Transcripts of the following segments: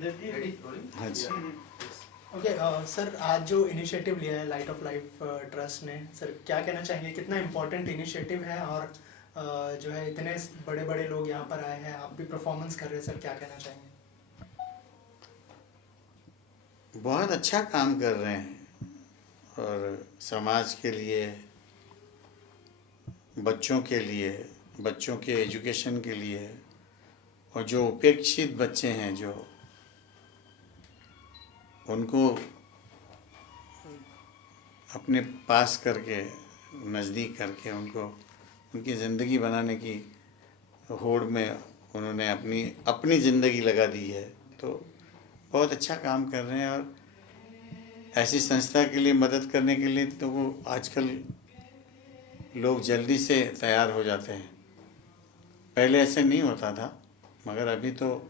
हाँ जी। Okay sir, आज जो इनिशिएटिव लिया है लाइट ऑफ लाइफ ट्रस्ट ने, सर क्या कहना चाहेंगे, कितना इम्पोर्टेंट इनिशिएटिव है? और जो है इतने बड़े बड़े लोग यहाँ पर आए हैं, आप भी परफॉर्मेंस कर रहे हैं, सर क्या कहना चाहेंगे? बहुत अच्छा काम कर रहे हैं और समाज के लिए, बच्चों के लिए, बच्चों के एजुकेशन के लिए, और जो उपेक्षित बच्चे हैं जो उनको अपने पास करके, नज़दीक करके, उनको उनकी ज़िंदगी बनाने की होड़ में उन्होंने अपनी ज़िंदगी लगा दी है। तो बहुत अच्छा काम कर रहे हैं। और ऐसी संस्था के लिए मदद करने के लिए तो वो आजकल लोग जल्दी से तैयार हो जाते हैं। पहले ऐसे नहीं होता था, मगर अभी तो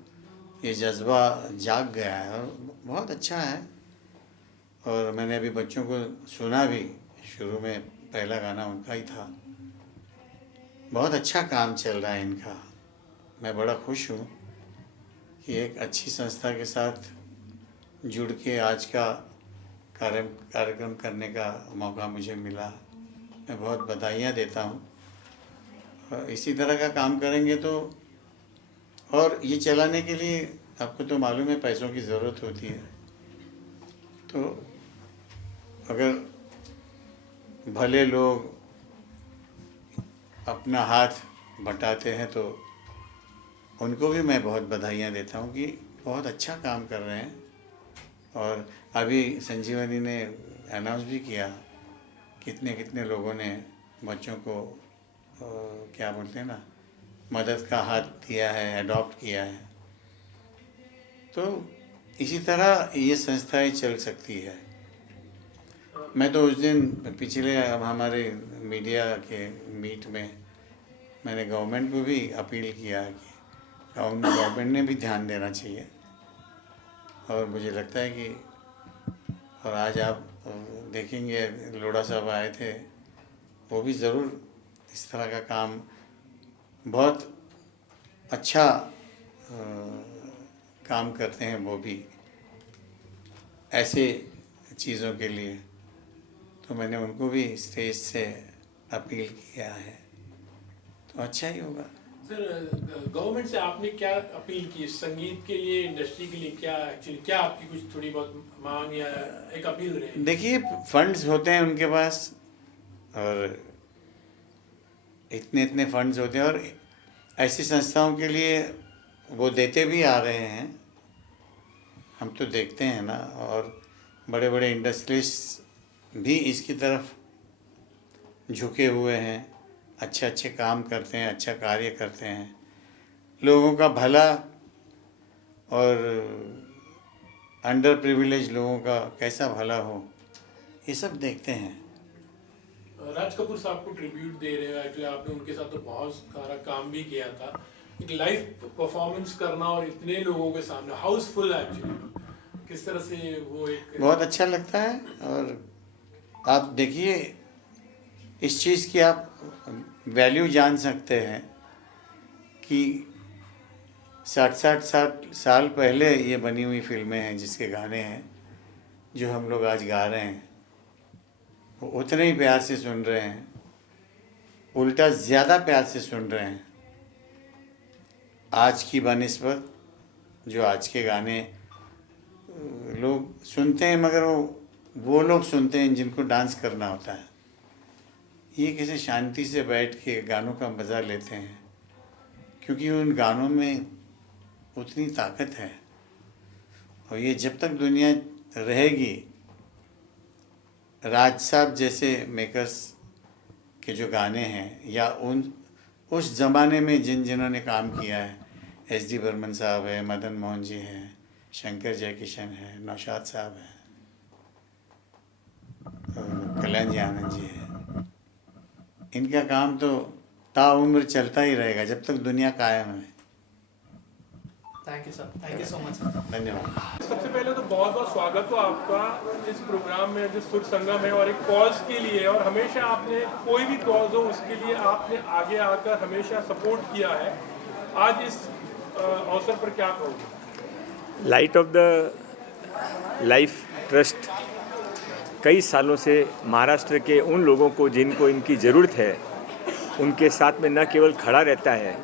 ये जज्बा जाग गया है और बहुत अच्छा है। और मैंने अभी बच्चों को सुना भी, शुरू में पहला गाना उनका ही था। बहुत अच्छा काम चल रहा है इनका। मैं बड़ा खुश हूँ कि एक अच्छी संस्था के साथ जुड़ के आज का कार्यक्रम करने का मौका मुझे मिला। मैं बहुत बधाइयाँ देता हूँ। और इसी तरह का काम करेंगे तो, और ये चलाने के लिए आपको तो मालूम है पैसों की ज़रूरत होती है। तो अगर भले लोग अपना हाथ बटाते हैं तो उनको भी मैं बहुत बधाइयाँ देता हूँ कि बहुत अच्छा काम कर रहे हैं। और अभी संजीवनी ने अनाउंस भी किया कितने कितने लोगों ने बच्चों को क्या बोलते हैं ना, मदद का हाथ दिया है, अडॉप्ट किया है। तो इसी तरह ये संस्थाएं चल सकती है। मैं तो उस दिन पिछले हमारे मीडिया के मीट में मैंने गवर्नमेंट को भी अपील किया कि गवर्नमेंट ने भी ध्यान देना चाहिए। और मुझे लगता है कि, और आज आप देखेंगे लोढ़ा साहब आए थे, वो भी ज़रूर इस तरह का काम बहुत अच्छा काम करते हैं वो भी ऐसे चीज़ों के लिए। तो मैंने उनको भी स्टेज से अपील किया है, तो अच्छा ही होगा। सर, गवर्नमेंट से आपने क्या अपील की संगीत के लिए, इंडस्ट्री के लिए? क्या एक्चुअली क्या आपकी कुछ थोड़ी बहुत मांग या एक अपील रहे? देखिए, फंड्स होते हैं उनके पास और इतने इतने फंड्स होते हैं, और ऐसी संस्थाओं के लिए वो देते भी आ रहे हैं। हम तो देखते हैं ना, और बड़े बड़े इंडस्ट्रियलिस्ट भी इसकी तरफ झुके हुए हैं, अच्छे अच्छे काम करते हैं, अच्छा कार्य करते हैं, लोगों का भला और अंडर प्रिविलेज लोगों का कैसा भला हो, ये सब देखते हैं। राज कपूर साहब को ट्रिब्यूट दे रहे हैं, एक्चुअली आपने उनके साथ तो बहुत सारा काम भी किया था। एक लाइव परफॉर्मेंस करना और इतने लोगों के सामने, हाउसफुल एक्चुअली, किस तरह से वो एक बहुत अच्छा लगता है। और आप देखिए, इस चीज़ की आप वैल्यू जान सकते हैं कि 60 साल पहले ये बनी हुई फिल्में हैं जिसके गाने हैं, जो हम लोग आज गा रहे हैं, वो उतने ही प्यार से सुन रहे हैं, उल्टा ज़्यादा प्यार से सुन रहे हैं आज की बनिस्बत। जो आज के गाने लोग सुनते हैं, मगर वो लोग सुनते हैं जिनको डांस करना होता है। ये किसी शांति से बैठ के गानों का मज़ा लेते हैं, क्योंकि उन गानों में उतनी ताकत है। और ये जब तक दुनिया रहेगी, राज साहब जैसे मेकर्स के जो गाने हैं, या उस ज़माने में जिन्होंने काम किया है, एस डी बर्मन साहब है, मदन मोहन जी हैं, शंकर जयकिशन है, नौशाद साहब हैं, कल्याण जी आनंद जी हैं, इनका काम तो ताउम्र चलता ही रहेगा जब तक दुनिया कायम है। Thank you sir, thank you so much sir. धन्यवाद। सबसे पहले तो बहुत बहुत स्वागत हो आपका इस प्रोग्राम में, जो सुर संगम है, और एक कॉज के लिए, और हमेशा आपने कोई भी कॉज हो उसके लिए आपने आगे आकर हमेशा सपोर्ट किया है। आज इस अवसर पर क्या कहोगे? Light of the life trust कई सालों से महाराष्ट्र के उन लोगों को जिनको इनकी ज़रूरत है उनके साथ में न केवल खड़ा रहता है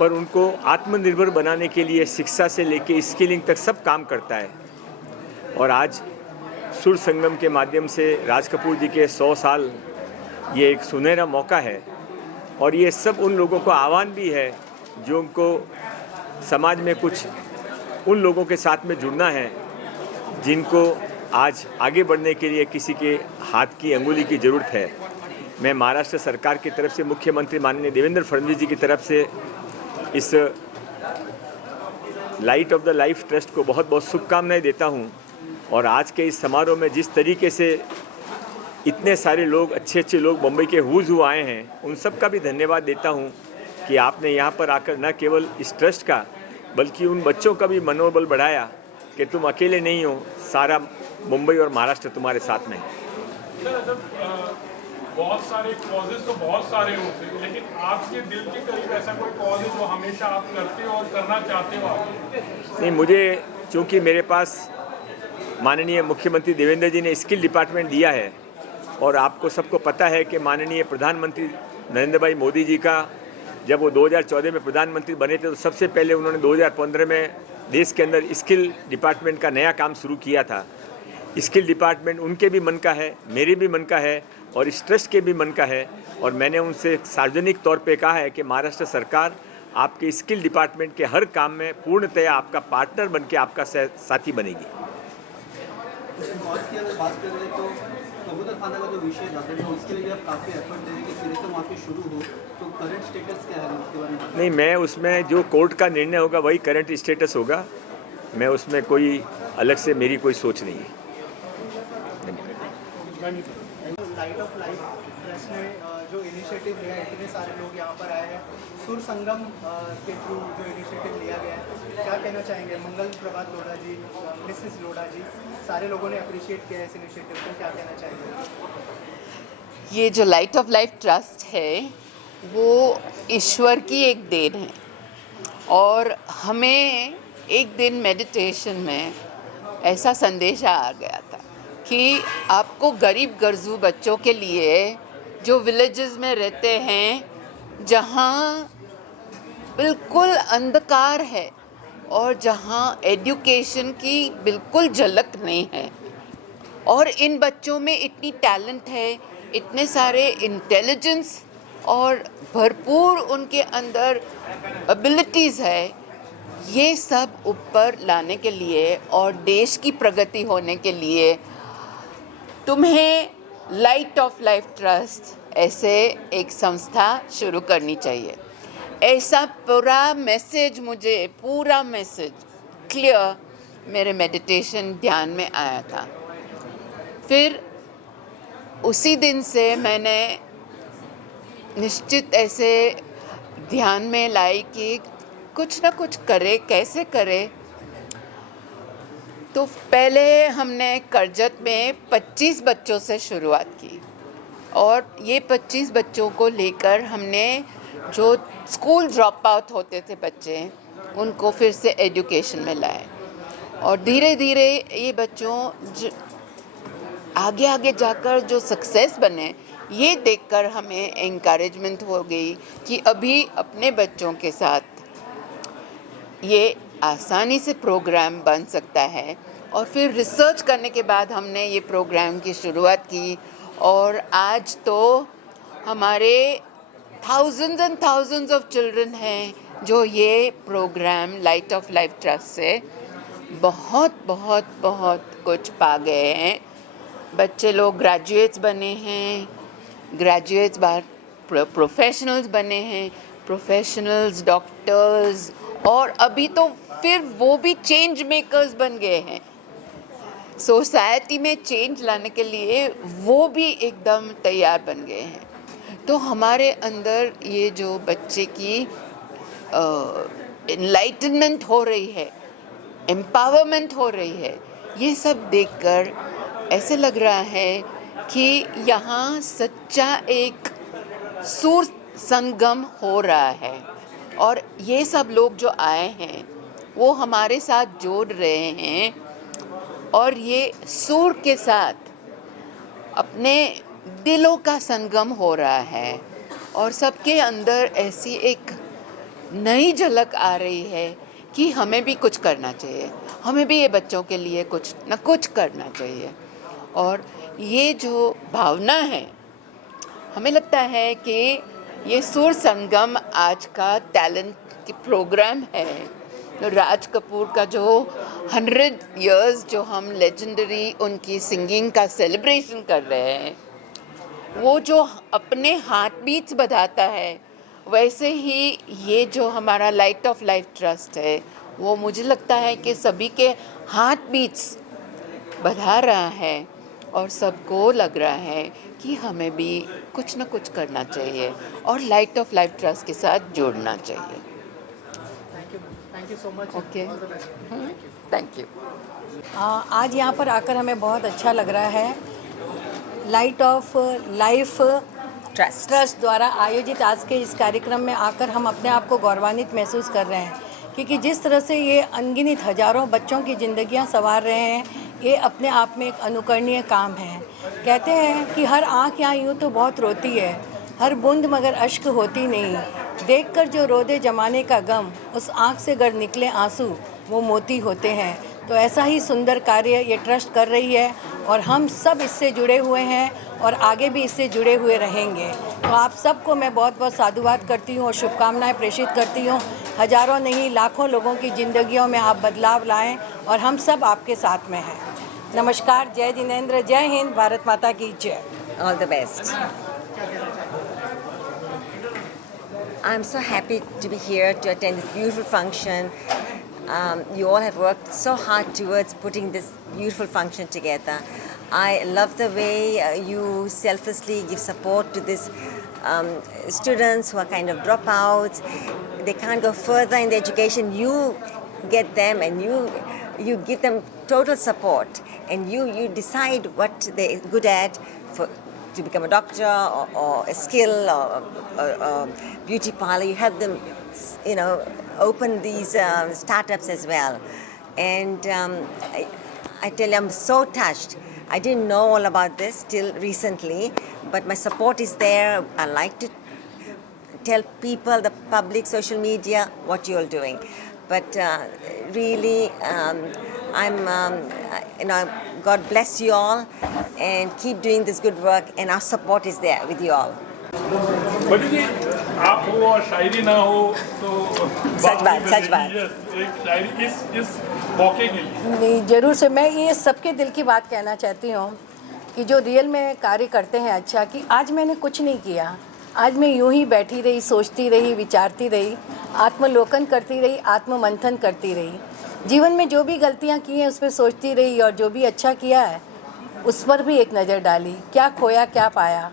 पर उनको आत्मनिर्भर बनाने के लिए शिक्षा से लेके स्किलिंग तक सब काम करता है। और आज सुर संगम के माध्यम से राज कपूर जी के 100 साल ये एक सुनहरा मौका है और ये सब उन लोगों को आह्वान भी है जो उनको समाज में कुछ उन लोगों के साथ में जुड़ना है जिनको आज आगे बढ़ने के लिए किसी के हाथ की अंगुली की ज़रूरत है। मैं महाराष्ट्र सरकार की तरफ से मुख्यमंत्री माननीय देवेंद्र फडणवीस जी की तरफ से इस light of the life trust को बहुत बहुत शुभकामनाएं देता हूं। और आज के इस समारोह में जिस तरीके से इतने सारे लोग अच्छे लोग मुंबई के हुज हु आए हैं उन सब का भी धन्यवाद देता हूं कि आपने यहां पर आकर न केवल इस ट्रस्ट का बल्कि उन बच्चों का भी मनोबल बढ़ाया कि तुम अकेले नहीं हो, सारा मुंबई और महाराष्ट्र तुम्हारे साथ में है। बहुत सारे कॉजेज तो बहुत सारे होते हैं, लेकिन आपके दिल के करीब ऐसा कोई कॉज है जो हमेशा आप करते हो और करना चाहते हो आगे? नहीं, मुझे चूँकि मेरे पास माननीय मुख्यमंत्री देवेंद्र जी ने स्किल डिपार्टमेंट दिया है और आपको सबको पता है कि माननीय प्रधानमंत्री नरेंद्र भाई मोदी जी का जब वो 2014 में प्रधानमंत्री बने थे तो सबसे पहले उन्होंने 2015 में देश के अंदर स्किल डिपार्टमेंट का नया काम शुरू किया था। स्किल डिपार्टमेंट उनके भी मन का है, मेरे भी मन का है और इस ट्रस्ट के भी मन का है। और मैंने उनसे सार्वजनिक तौर पे कहा है कि महाराष्ट्र सरकार आपके स्किल डिपार्टमेंट के हर काम में पूर्णतया आपका पार्टनर बन के आपका साथी बनेगी। बात कर रहे तो कबूतर खाना का जो विषय था तो उसके लिए आप काफ़ी एफर्ट दे रहे हैं कि फिर से वहाँ पे शुरू हो, तो करंट स्टेटस क्या है उसके बारे में? नहीं, मैं उसमें जो कोर्ट का निर्णय होगा वही करंट स्टेटस होगा, मैं उसमें कोई अलग से मेरी कोई सोच नहीं है। लाइट ऑफ लाइफ ट्रस्ट ने जो इनिशिएटिव लिया है, इतने सारे लोग यहाँ पर आए हैं, सुर संगम के थ्रू जो इनिशिएटिव लिया गया है, क्या कहना चाहेंगे? मंगल प्रभात लोढ़ा जी, मिसेस लोढ़ा जी, सारे लोगों ने अप्रिशिएट किया है इस इनिशिएटिव को, क्या कहना चाहेंगे? ये जो लाइट ऑफ लाइफ ट्रस्ट है वो ईश्वर की एक देन है और हमें एक दिन मेडिटेशन में ऐसा संदेश आ गया था कि आपको गरीब गर्जू बच्चों के लिए जो विलेजेस में रहते हैं, जहाँ बिल्कुल अंधकार है और जहाँ एजुकेशन की बिल्कुल झलक नहीं है, और इन बच्चों में इतनी टैलेंट है, इतने सारे इंटेलिजेंस और भरपूर उनके अंदर एबिलिटीज़ है, ये सब ऊपर लाने के लिए और देश की प्रगति होने के लिए तुम्हें लाइट ऑफ लाइफ ट्रस्ट ऐसे एक संस्था शुरू करनी चाहिए। ऐसा पूरा मैसेज क्लियर मेरे मेडिटेशन ध्यान में आया था। फिर उसी दिन से मैंने निश्चित ऐसे ध्यान में लाई कि कुछ ना कुछ करे, कैसे करे। तो पहले हमने करजत में 25 बच्चों से शुरुआत की और ये 25 बच्चों को लेकर हमने जो स्कूल ड्रॉप आउट होते थे बच्चे, उनको फिर से एजुकेशन में लाए और धीरे धीरे ये बच्चों आगे जाकर जो सक्सेस बने, ये देखकर हमें एनकरेजमेंट हो गई कि अभी अपने बच्चों के साथ ये आसानी से प्रोग्राम बन सकता है। और फिर रिसर्च करने के बाद हमने ये प्रोग्राम की शुरुआत की और आज तो हमारे thousands and thousands of children हैं जो ये programme light of life trust से बहुत कुछ पा गए हैं। बच्चे लोग ग्रेजुएट्स बने हैं, ग्रेजुएट्स बाहर प्रोफेशनल्स बने हैं, प्रोफेशनल्स डॉक्टर्स, और अभी तो फिर वो भी चेंज मेकर्स बन गए हैं। सोसाइटी में चेंज लाने के लिए वो भी एकदम तैयार बन गए हैं। तो हमारे अंदर ये जो बच्चे की एनलाइटनमेंट हो रही है, एम्पावरमेंट हो रही है, ये सब देखकर ऐसे लग रहा है कि यहाँ सच्चा एक सुर संगम हो रहा है। और ये सब लोग जो आए हैं वो हमारे साथ जोड़ रहे हैं और ये सुर के साथ अपने दिलों का संगम हो रहा है और सबके अंदर ऐसी एक नई झलक आ रही है कि हमें भी कुछ करना चाहिए, हमें भी ये बच्चों के लिए कुछ न कुछ करना चाहिए। और ये जो भावना है, हमें लगता है कि ये सुर संगम आज का टैलेंट की प्रोग्राम है। तो राज कपूर का जो 100 इयर्स जो हम लेजेंडरी उनकी सिंगिंग का सेलिब्रेशन कर रहे हैं, वो जो अपने हार्ट बीट्स बढ़ाता है, वैसे ही ये जो हमारा लाइट ऑफ लाइफ ट्रस्ट है, वो मुझे लगता है कि सभी के हार्ट बीट्स बढ़ा रहा है और सबको लग रहा है कि हमें भी कुछ न कुछ करना चाहिए और लाइट ऑफ लाइफ ट्रस्ट के साथ जोड़ना चाहिए। Thank you so much. Okay, thank you. आज यहाँ पर आकर हमें बहुत अच्छा लग रहा है। लाइट ऑफ लाइफ ट्रस्ट द्वारा आयोजित आज के इस कार्यक्रम में आकर हम अपने आप को गौरवान्वित महसूस कर रहे हैं, क्योंकि जिस तरह से ये अनगिनत हजारों बच्चों की ज़िंदगियाँ संवार रहे हैं, ये अपने आप में एक अनुकरणीय काम है। कहते हैं कि हर आँख यहाँ यूँ तो बहुत रोती है, हर बूंद मगर अश्क होती नहीं। देखकर जो रोदे जमाने का गम, उस आँख से गर निकले आंसू वो मोती होते हैं। तो ऐसा ही सुंदर कार्य ये ट्रस्ट कर रही है और हम सब इससे जुड़े हुए हैं और आगे भी इससे जुड़े हुए रहेंगे। तो आप सबको मैं बहुत बहुत साधुवाद करती हूँ और शुभकामनाएं प्रेषित करती हूँ। हजारों नहीं लाखों लोगों की ज़िंदगियों में आप बदलाव लाएं और हम सब आपके साथ में हैं। नमस्कार, जय जिनेंद्र, जय हिंद, भारत माता की जय। All the best. I'm so happy to be here to attend this beautiful function. You all have worked so hard towards putting this beautiful function together. I love the way you selflessly give support to these students who are kind of dropouts. They can't go further in the education. You get them and you give them total support, and you decide what they're good at to become a doctor or a skill or a beauty parlor. You have them, open these startups as well. And I tell you, I'm so touched. I didn't know all about this till recently, but my support is there. I like to tell people, the public, social media, what you're doing. But really, God bless you all and keep doing this good work, and our support is there with you all. बड़ी जी, आप हो और शायरी ना हो तो सच बात। एक शायरी इस मौके के लिए नहीं, ज़रूर से मैं ये सबके दिल की बात कहना चाहती हूँ कि जो रियल में कार्य करते हैं अच्छा, कि आज मैंने कुछ नहीं किया, आज मैं यूं ही बैठी रही, सोचती रही, विचारती रही, आत्मलोकन करती रही, आत्ममंथन करती रही। जीवन में जो भी गलतियाँ की हैं उस पर सोचती रही और जो भी अच्छा किया है उस पर भी एक नज़र डाली। क्या खोया क्या पाया,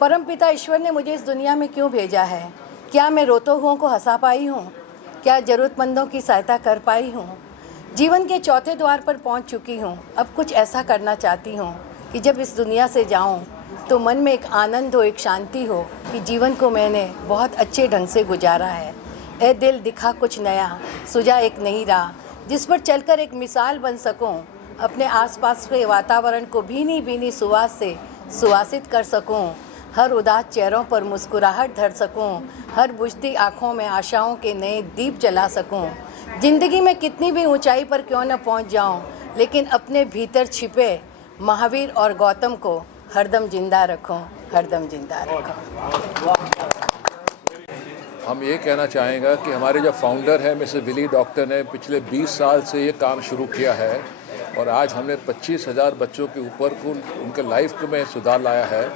परमपिता ईश्वर ने मुझे इस दुनिया में क्यों भेजा है, क्या मैं रोते हुओं को हंसा पाई हूँ, क्या ज़रूरतमंदों की सहायता कर पाई हूँ। जीवन के चौथे द्वार पर पहुँच चुकी हूँ। अब कुछ ऐसा करना चाहती हूँ कि जब इस दुनिया से जाऊँ तो मन में एक आनंद हो, एक शांति हो कि जीवन को मैंने बहुत अच्छे ढंग से गुजारा है। ए दिल दिखा कुछ नया, सुझा एक नई राह, जिस पर चलकर एक मिसाल बन सकूं, अपने आसपास के वातावरण को भीनी भीनी सुवास से सुवासित कर सकूं, हर उदास चेहरों पर मुस्कुराहट धर सकूं, हर बुझती आँखों में आशाओं के नए दीप जला सकूं। ज़िंदगी में कितनी भी ऊंचाई पर क्यों न पहुंच जाऊं, लेकिन अपने भीतर छिपे महावीर और गौतम को हरदम जिंदा रखूं, हरदम जिंदा रखूं। हम ये कहना चाहेंगे कि हमारे जो फाउंडर हैं मिस्टर विली डॉक्टर ने पिछले 20 साल से ये काम शुरू किया है और आज हमने 25,000 बच्चों के ऊपर को उनके लाइफ में सुधार लाया है।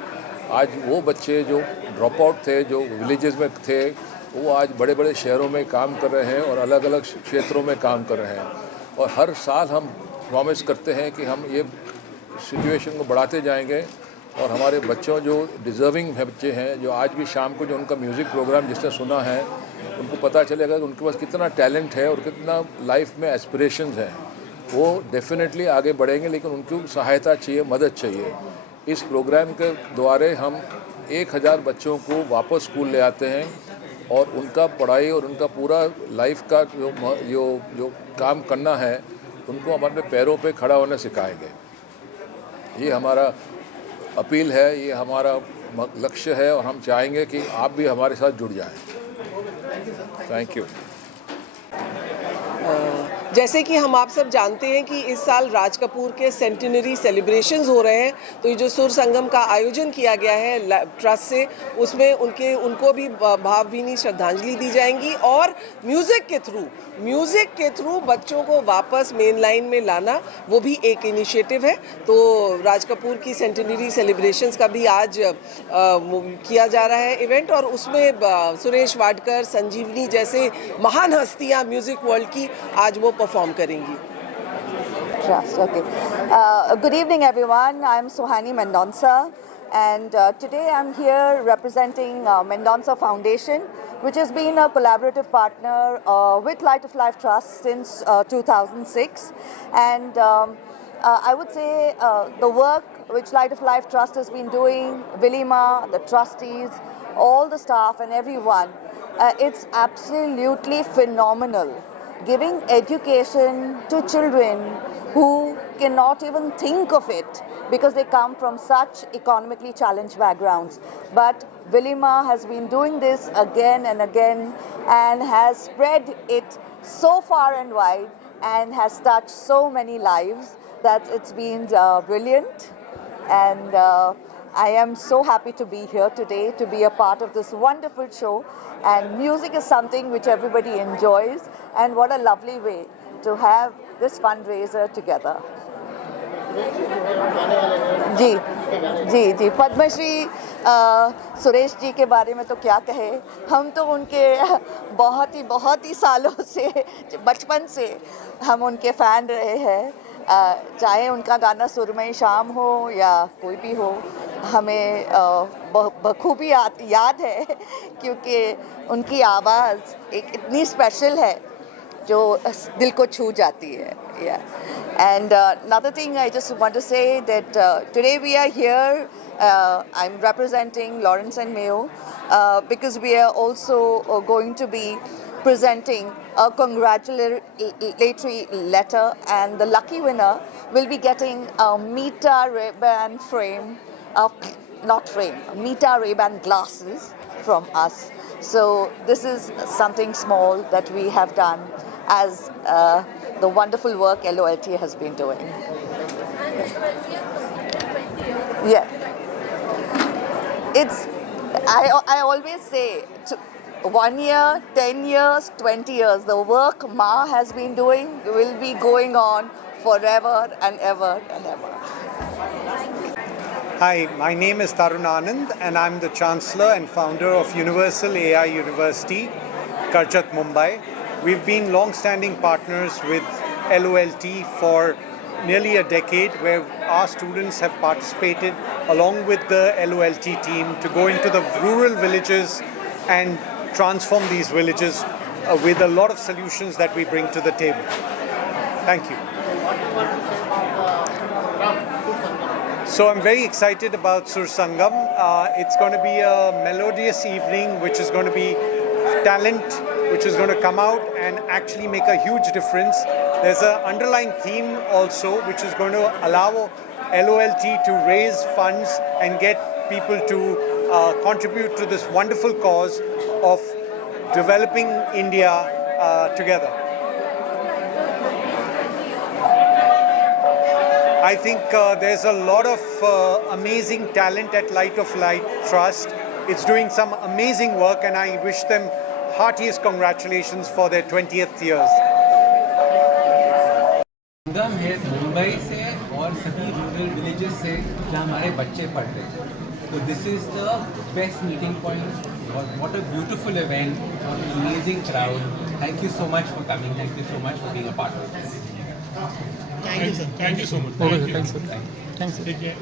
आज वो बच्चे जो ड्रॉप आउट थे, जो विलेजेस में थे, वो आज बड़े बड़े शहरों में काम कर रहे हैं और अलग अलग क्षेत्रों में काम कर रहे हैं। और हर साल हम प्रॉमिस करते हैं कि हम ये सिचुएशन को बढ़ाते जाएंगे और हमारे बच्चों जो डिज़र्विंग बच्चे हैं, जो आज भी शाम को जो उनका म्यूज़िक प्रोग्राम जिसने सुना है, उनको पता चलेगा कि उनके पास कितना टैलेंट है और कितना लाइफ में एस्पिरेशंस हैं। वो डेफिनेटली आगे बढ़ेंगे, लेकिन उनको सहायता चाहिए, मदद चाहिए। इस प्रोग्राम के द्वारा हम 1000 बच्चों को वापस स्कूल ले आते हैं और उनका पढ़ाई और उनका पूरा लाइफ का जो काम करना है उनको हम अपने पैरों पे खड़ा होने सिखाएंगे। ये हमारा अपील है, ये हमारा लक्ष्य है और हम चाहेंगे कि आप भी हमारे साथ जुड़ जाएं। Thank you. जैसे कि हम आप सब जानते हैं कि इस साल राज कपूर के सेंटिनरी सेलिब्रेशंस हो रहे हैं, तो ये जो सुर संगम का आयोजन किया गया है ट्रस्ट से, उसमें उनको भी भावभीनी श्रद्धांजलि दी जाएंगी और म्यूज़िक के थ्रू बच्चों को वापस मेन लाइन में लाना, वो भी एक इनिशिएटिव है। तो राज कपूर की सेंटिनरी सेलिब्रेशंस का भी आज किया जा रहा है इवेंट, और उसमें सुरेश वाडकर, संजीवनी जैसे महान हस्तियाँ म्यूज़िक वर्ल्ड की आज वो परफॉर्म करेंगी। Trust, okay. Good evening, everyone. I'm Suhani Mendonca, and today I'm here representing Mendonca Foundation, which has been a collaborative partner with Light of Life Trust since 2006. And I would say the work which Light of Life Trust has been doing, Vilima, the trustees, all the staff and everyone, it's absolutely phenomenal. Giving education to children who cannot even think of it because they come from such economically challenged backgrounds. But Vilima has been doing this again and again and has spread it so far and wide and has touched so many lives that it's been brilliant. And I am so happy to be here today, to be a part of this wonderful show. And music is something which everybody enjoys, and what a lovely way to have this fundraiser together. जी पद्मश्री सुरेश जी के बारे में तो क्या कहे, हम तो उनके बहुत ही सालों से, बचपन से हम उनके फ़ैन रहे हैं। चाहे उनका गाना सुरमई शाम हो या कोई भी हो, हमें बखूबी याद है, क्योंकि उनकी आवाज़ एक इतनी स्पेशल है जो दिल को छू जाती है। And another thing I just want to say that today we are here, I'm representing Lawrence and Mayo because we are also going to be presenting a congratulatory letter, and the lucky winner will be getting a Meta Ray-Ban Meta Ray-Ban glasses from us. So this is something small that we have done as the wonderful work LOLT has been doing. Yeah. I always say, 1 year, 10 years, 20 years, the work Ma has been doing will be going on forever and ever and ever. Hi, my name is Tarun Anand and I'm the Chancellor and founder of Universal AI University, Karjat, Mumbai. We've been long-standing partners with LOLT for nearly a decade, where our students have participated along with the LOLT team to go into the rural villages and transform these villages with a lot of solutions that we bring to the table. Thank you. So I'm very excited about Sur Sangam. It's going to be a melodious evening, which is going to be talent, which is going to come out and actually make a huge difference. There's an underlying theme also, which is going to allow LOLT to raise funds and get people to contribute to this wonderful cause of developing India together. I think there's a lot of amazing talent at Light of Life Trust. It's doing some amazing work, and I wish them heartiest congratulations for their 20th years. संगम है मुंबई से और सभी rural villages से जहाँ हमारे बच्चे पढ़ते हैं, तो this is the best meeting point. What a beautiful event, what an amazing crowd. Thank you so much for coming. Thank you so much for being a part of this. Thank you, sir. Thank you so much. Okay, thanks, sir. Thanks, sir. Take care.